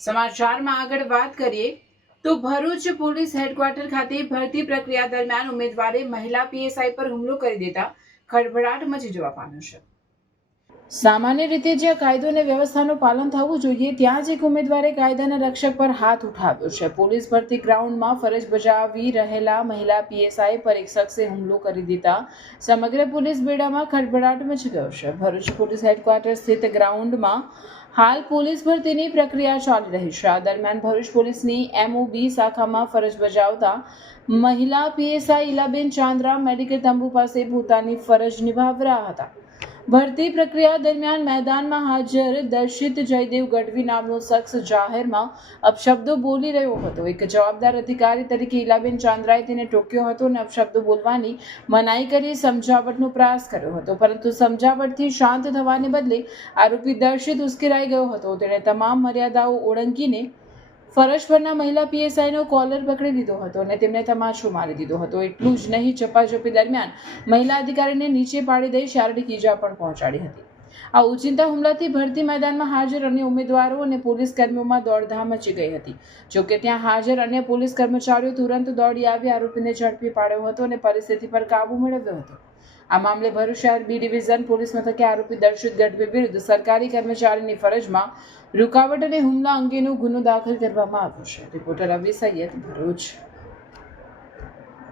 સમાચારમાં આગળ વાત કરીએ તો ભરૂચ પોલીસ હેડક્વાર્ટર ખાતે ભરતી પ્રક્રિયા દરમિયાન ઉમેદવારે મહિલા પીએસઆઈ પર હુમલો કરી દેતા ખળભળાટ મચી જવા પામ્યો છે। સામાન્ય રીતે જ્યાં કાયદો અને વ્યવસ્થાનું પાલન થવું જોઈએ ત્યાં જ એક ઉમેદવારે કાયદાના રક્ષક પર હાથ ઉઠાવ્યો છે। પોલીસ ભરતી ગ્રાઉન્ડમાં ફરજ બજાવી રહેલા મહિલા પીએસઆઈ પર એક શખ્સે હુમલો કરી દેતા સમગ્ર પોલીસ બેડામાં ખળભળાટ મચી ગયો છે। ભરૂચ પોલીસ હેડક્વાર્ટર સ્થિત ગ્રાઉન્ડમાં હાલ પોલીસ ભરતીની પ્રક્રિયા ચાલી રહી છે। આ દરમિયાન ભરૂચ પોલીસની MOB શાખામાં ફરજ બજાવતા મહિલા પીએસઆઈ ઇલાબેન ચાંદ્રા મેડિકલ તંબુ પાસે પોતાની ફરજ નિભાવી રહ્યા હતા। ભરતી પ્રક્રિયા દરમિયાન મેદાનમાં હાજર દર્શિત જયદેવ ગઢવી નામનો શખ્સ જાહેરમાં અપશબ્દો બોલી રહ્યો હતો। એક જવાબદાર અધિકારી તરીકે ઇલાબેન ચાંદ્રાએ તેને ટોક્યો હતો અને અપશબ્દો બોલવાની મનાઈ કરી સમજાવટનો પ્રયાસ કર્યો હતો, પરંતુ સમજાવટથી શાંત થવાને બદલે આરોપી દર્શિત ઉશ્કેરાઈ ગયો હતો। તેણે તમામ મર્યાદાઓ ઓળંગીને ફરજ પરના મહિલા પીએસઆઈનો કોલર પકડી લીધો હતો અને તેમને તમાચો મારી દીધો હતો। એટલું જ નહીં, ઝપાઝપી દરમિયાન મહિલા અધિકારીને નીચે પાડી દઈ શારીરિક ઈજા પણ પહોંચાડી હતી। આ ઓચિંતા હુમલાથી ભરતી મેદાનમાં હાજર અન્ય ઉમેદવારો અને પોલીસ કર્મીઓમાં દોડધામ મચી ગઈ હતી। જોકે ત્યાં હાજર અન્ય પોલીસ કર્મચારીઓ તુરંત દોડી આવી આરોપીને ઝડપી પાડ્યો હતો અને પરિસ્થિતિ પર કાબુ મેળવ્યો હતો। આ મામલે ભરૂચ શહેર B ડિવિઝન પોલીસ મથકે આરોપી દર્શિત ગઢવી વિરુદ્ધ સરકારી કર્મચારીની ફરજમાં રૂકાવટ અને હુમલા અંગેનો ગુનો દાખલ કરવામાં આવ્યો છે। રિપોર્ટર રવિ સૈયદ, ભરૂચ।